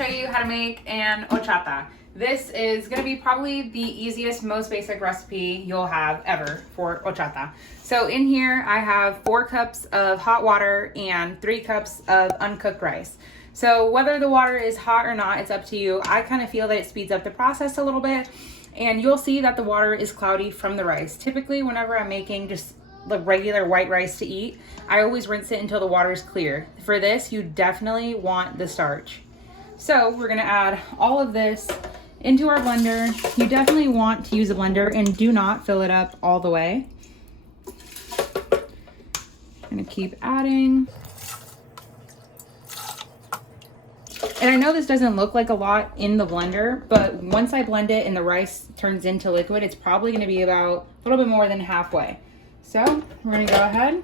show you how to make an horchata. This is going to be probably the easiest, most basic recipe you'll have ever for horchata. So in here I have 4 cups of hot water and 3 cups of uncooked rice. So whether the water is hot or not, it's up to you. I kind of feel that it speeds up the process a little bit, and you'll see that the water is cloudy from the rice. Typically whenever I'm making just the regular white rice to eat, I always rinse it until the water is clear. For this, you definitely want the starch. So we're gonna add all of this into our blender. You definitely want to use a blender and do not fill it up all the way. I'm gonna keep adding. And I know this doesn't look like a lot in the blender, but once I blend it and the rice turns into liquid, it's probably gonna be about a little bit more than halfway. So we're gonna go ahead,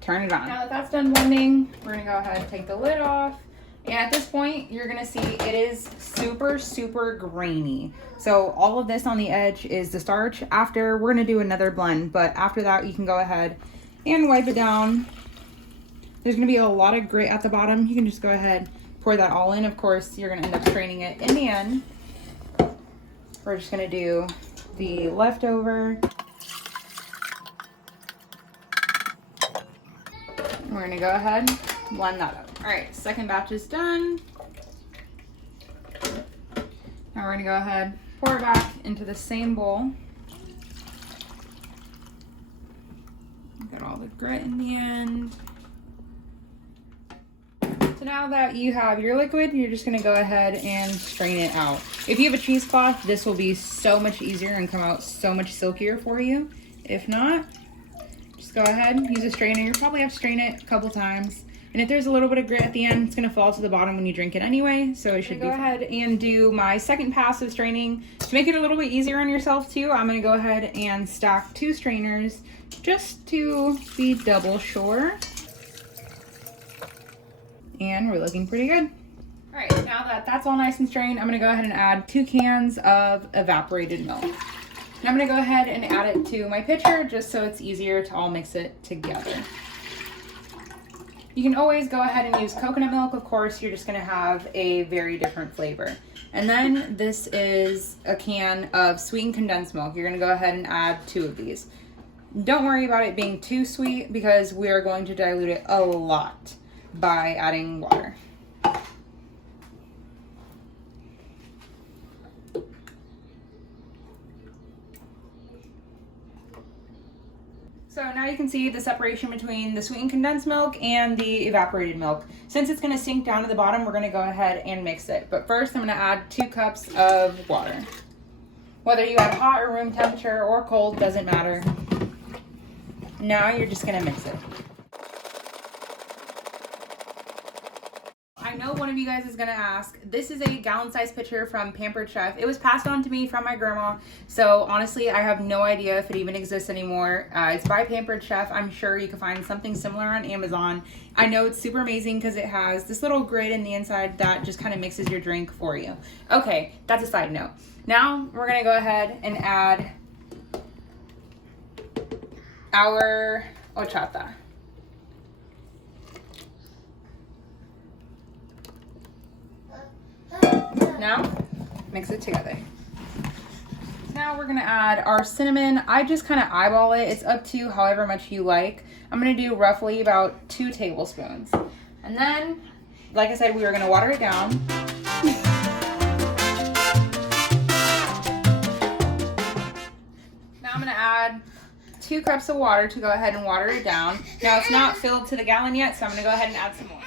turn it on. Now that that's done blending, we're gonna go ahead and take the lid off. And at this point, you're gonna see it is super, super grainy. So all of this on the edge is the starch. After, we're gonna do another blend, but after that, you can go ahead and wipe it down. There's gonna be a lot of grit at the bottom. You can just go ahead, pour that all in. Of course, you're gonna end up straining it in the end. We're just gonna do the leftover. We're gonna go ahead, blend that up. All right, second batch is done. Now we're gonna go ahead, pour it back into the same bowl. Get all the grit in the end. So now that you have your liquid, you're just gonna go ahead and strain it out. If you have a cheesecloth, this will be so much easier and come out so much silkier for you. If not, just go ahead, use a strainer. You probably have to strain it a couple times. And if there's a little bit of grit at the end, it's gonna fall to the bottom when you drink it anyway, so it should be. Go ahead and do my second pass of straining. To make it a little bit easier on yourself too, I'm gonna go ahead and stack 2 strainers just to be double sure. And we're looking pretty good. All right, now that that's all nice and strained, I'm gonna go ahead and add 2 cans of evaporated milk. And I'm gonna go ahead and add it to my pitcher just so it's easier to all mix it together. You can always go ahead and use coconut milk. Of course, you're just gonna have a very different flavor. And then this is a can of sweetened condensed milk. You're gonna go ahead and add 2 of these. Don't worry about it being too sweet because we are going to dilute it a lot by adding water. So now you can see the separation between the sweetened condensed milk and the evaporated milk. Since it's gonna sink down to the bottom, we're gonna go ahead and mix it. But first I'm gonna add 2 cups of water. Whether you have hot or room temperature or cold, doesn't matter. Now you're just gonna mix it. I know one of you guys is gonna ask, this is a gallon-sized pitcher from Pampered Chef. It was passed on to me from my grandma, so honestly, I have no idea if it even exists anymore. It's by Pampered Chef. I'm sure you can find something similar on Amazon. I know it's super amazing because it has this little grid in the inside that just kind of mixes your drink for you. Okay, that's a side note. Now, we're gonna go ahead and add our horchata. Now, mix it together. Now we're gonna add our cinnamon. I just kind of eyeball it. It's up to however much you like. I'm gonna do roughly about 2 tablespoons. And then, like I said, we are gonna water it down. Now I'm gonna add 2 cups of water to go ahead and water it down. Now it's not filled to the gallon yet, so I'm gonna go ahead and add some more.